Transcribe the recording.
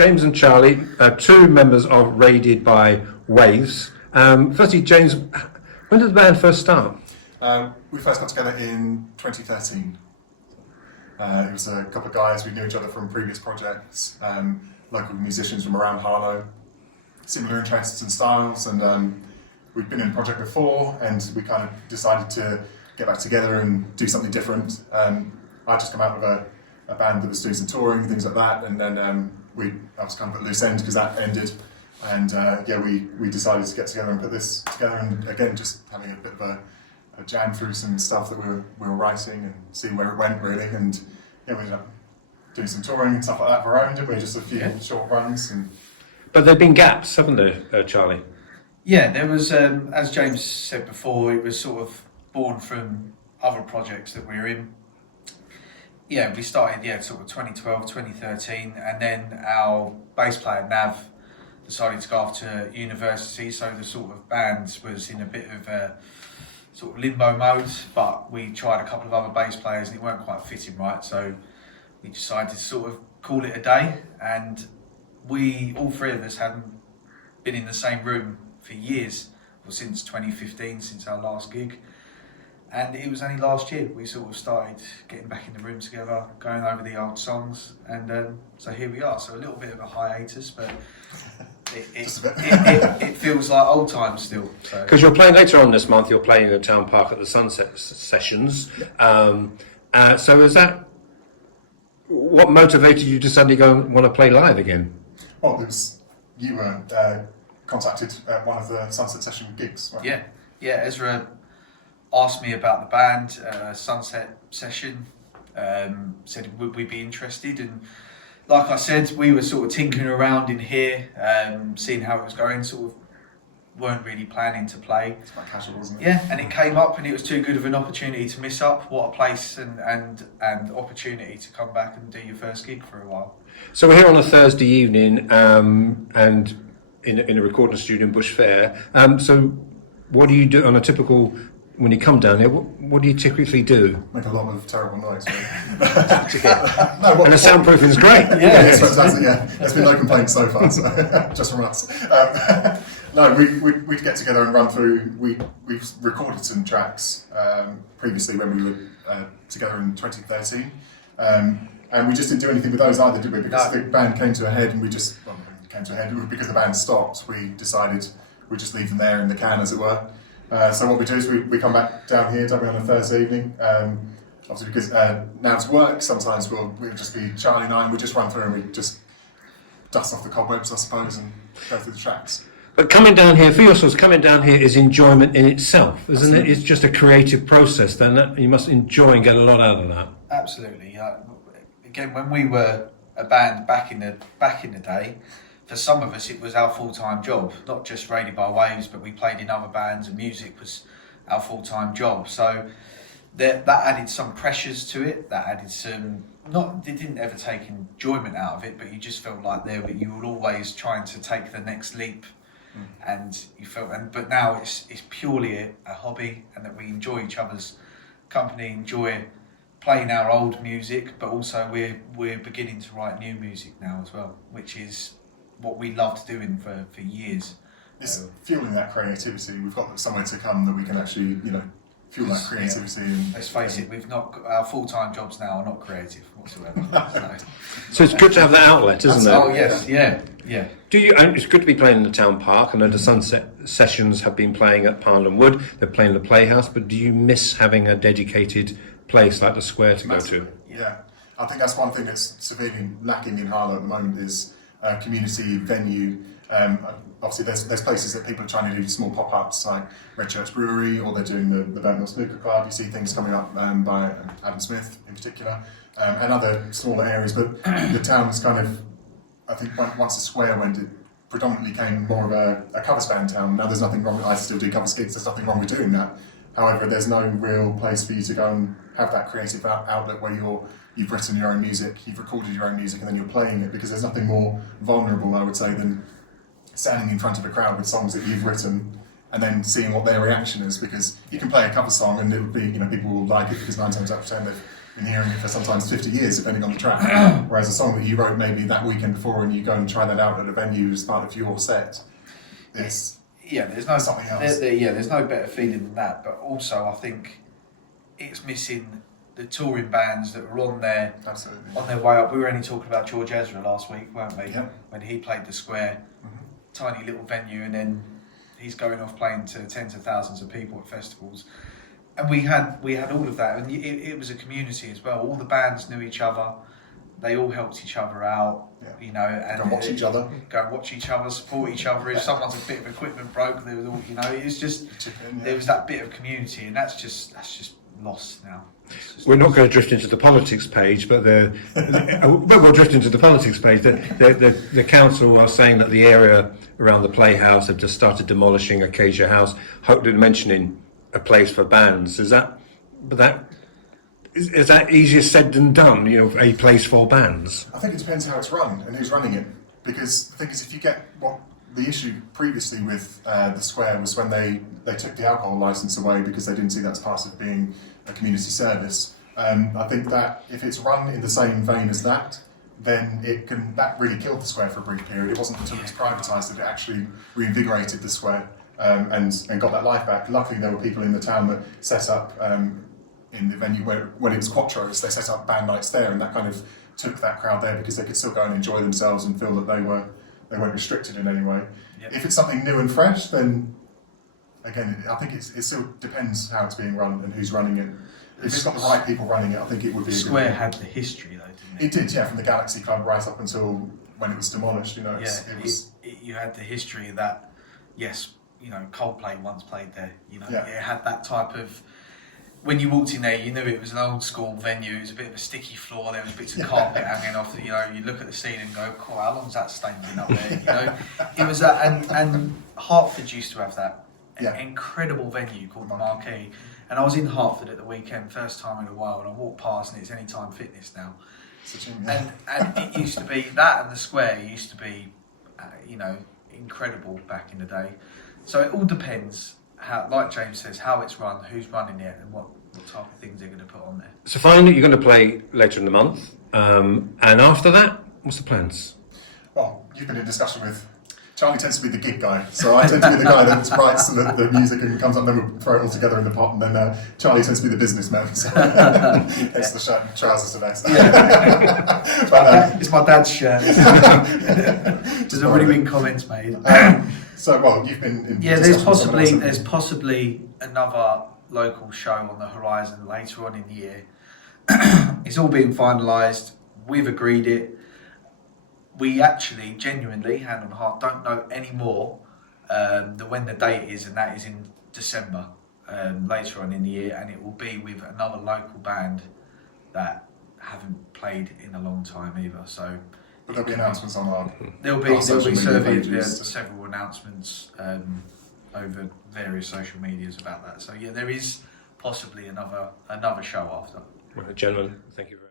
James and Charlie, two members of Raided by Waves. Firstly, James, when did the band first start? We first got together in 2013. It was a couple of guys, we knew each other from previous projects, local musicians from around Harlow, similar interests and styles, and we'd been in a project before, and we kind of decided to get back together and do something different. I just come out of a band that was doing some touring, things like that, and then I was kind of at loose end because that ended, and we decided to get together and put this together, and again just having a bit of a jam through some stuff that we were writing and see where it went really, and we ended up doing some touring and stuff like that of our own, didn't we? Just a few short runs. But there've been gaps, haven't there, Charlie? Yeah, there was, as James said before, it was sort of born from other projects that we were in. Yeah, we started, sort of 2012, 2013, and then our bass player, Nav, decided to go off to university, so the sort of band was in a bit of a sort of limbo mode, but we tried a couple of other bass players and it weren't quite fitting right, so we decided to sort of call it a day, and all three of us hadn't been in the same room for years, or since 2015, since our last gig. And it was only last year we sort of started getting back in the room together, going over the old songs, and so here we are. So a little bit of a hiatus, but it feels like old times still. Because you're playing later on this month, you're playing at Town Park at the Sunset Sessions. So is that what motivated you to suddenly go and want to play live again? Well, you were contacted at one of the Sunset Session gigs, right? Yeah, Ezra asked me about the band, Sunset Session, said would we be interested, and like I said, we were sort of tinkering around in here, seeing how it was going, sort of weren't really planning to play. It's quite casual, wasn't it? Yeah, and it came up and it was too good of an opportunity to miss up. What a place and opportunity to come back and do your first gig for a while. So we're here on a Thursday evening and in a recording studio in Bush Fair. So what do you do on a typical... When you come down here, what do you typically do? Make a lot of terrible noise. Really. And the soundproofing is great. Yeah, it's fantastic. Yeah, there's been no complaints so far, so just from us. No, we'd get together and run through. We've recorded some tracks previously when we were together in 2013, and we just didn't do anything with those either, did we? Because the band came to a head, and because the band stopped, we decided we'd just leave them there in the can, as it were. So what we do is we come back down here, don't we, on a Thursday evening. Obviously, because now it's work, sometimes we'll just be Charlie and I, and we just run through and we just dust off the cobwebs, I suppose, and go through the tracks. But coming down here, for yourselves, coming down here is enjoyment in itself, isn't it? It's just a creative process, then you must enjoy and get a lot out of that. Absolutely. Again, when we were a band back in the day, for some of us, it was our full-time job, not just Raided by Waves, but we played in other bands and music was our full-time job. So that added some pressures to it. That added some, it didn't ever take enjoyment out of it, but you just felt like you were always trying to take the next leap. And you felt, but now it's purely a hobby, and that we enjoy each other's company, enjoy playing our old music, but also we're beginning to write new music now as well, which is what we loved doing for years. It's fueling that creativity. We've got somewhere to come that we can actually, fuel that creativity. And, let's face it, our full-time jobs now are not creative whatsoever. So it's good to have that outlet, isn't it? Oh yes, yeah. Do you? And it's good to be playing in the Town Park. I know the Sunset Sessions have been playing at Parnham Wood. They're playing the Playhouse. But do you miss having a dedicated place like the Square to go to? Yeah, I think that's one thing that's severely lacking in Harlow at the moment is a community venue. Obviously, there's places that people are trying to do small pop-ups, like Red Church Brewery, or they're doing the Burnhill Snooker Club. You see things coming up by Adam Smith in particular, and other smaller areas. But the town is kind of, I think, once the Square went, it predominantly became more of a covers band town. Now there's nothing wrong. I still do covers gigs. There's nothing wrong with doing that. However, there's no real place for you to go and have that creative outlet where you've written your own music, you've recorded your own music, and then you're playing it, because there's nothing more vulnerable, I would say, than standing in front of a crowd with songs that you've written and then seeing what their reaction is, because you can play a cover song and it would be, people will like it because 9 times out of 10 been hearing it for sometimes 50 years, depending on the track. Whereas a song that you wrote maybe that weekend before and you go and try that out at a venue as part of your set, it's there's no something else. there's no better feeling than that. But also, I think it's missing the touring bands that were on there Absolutely. on their way up. We were only talking about George Ezra last week, weren't we? Yeah. When he played the Square, tiny little venue, and then he's going off playing to tens of thousands of people at festivals. And we had all of that, and it was a community as well. All the bands knew each other. They all helped each other out, you know, and Go and watch each other. Go and watch each other, support each other. If someone's a bit of equipment broke, there was all, you know, it was just there was that bit of community, and that's just lost now. We're not going to drift into the politics page, but we'll drift into the politics page. The council are saying that the area around the Playhouse have just started demolishing Acacia House, hopefully mentioning a place for bands. Is that easier said than done? You know, a place for bands. I think it depends how it's run and who's running it. Because the thing is, if you get what the issue previously with the Square was when they took the alcohol licence away because they didn't see that as part of being a community service. I think that if it's run in the same vein as that, then that really killed the Square for a brief period. It wasn't until it was privatised that it actually reinvigorated the Square and got that life back. Luckily, there were people in the town that set up in the venue when it was Quattro's, they set up band nights there, and that kind of took that crowd there because they could still go and enjoy themselves and feel that they weren't restricted in any way. Yep. If it's something new and fresh, then again, I think it still depends how it's being run and who's running it. If it's got the right people running it, I think it would be. The Square had the history though, didn't it? It did, yeah, from the Galaxy Club right up until when it was demolished. You know, you had the history that, yes, you know, Coldplay once played there. You know, Yeah. it had that type of. When you walked in there, you knew it was an old school venue. It was a bit of a sticky floor. There was bits of carpet hanging off. You know, you look at the ceiling and go, "Cool, how long's that stain been up there?" You know, it was that. And Hertford used to have that incredible venue called the Marquee. And I was in Hertford at the weekend, first time in a while, and I walked past, and it's Anytime Fitness now. And it used to be that, and the Square used to be, you know, incredible back in the day. So it all depends. How, like James says, how it's run, who's running it, and what type of things they're going to put on there. So finally, you're going to play later in the month, and after that, what's the plans? Well, you've been in discussion with. Charlie tends to be the gig guy, so I tend to be the guy that writes the music and comes up, and then we'll throw it all together in the pot, and then Charlie tends to be the businessman, so it's the shirt trousers today. So. But, it's my dad's shirt. There's already been comments made. So, well, you've been in there's possibly another local show on the horizon later on in the year. It's all being finalised. We've agreed it. We actually, genuinely, hand on heart, don't know any more than when the date is, and that is in December, later on in the year, and it will be with another local band that haven't played in a long time either. So, but there'll be announcements on our. There'll be media several announcements over various social medias about that. So yeah, there is possibly another show after. Right, gentlemen, thank you very much.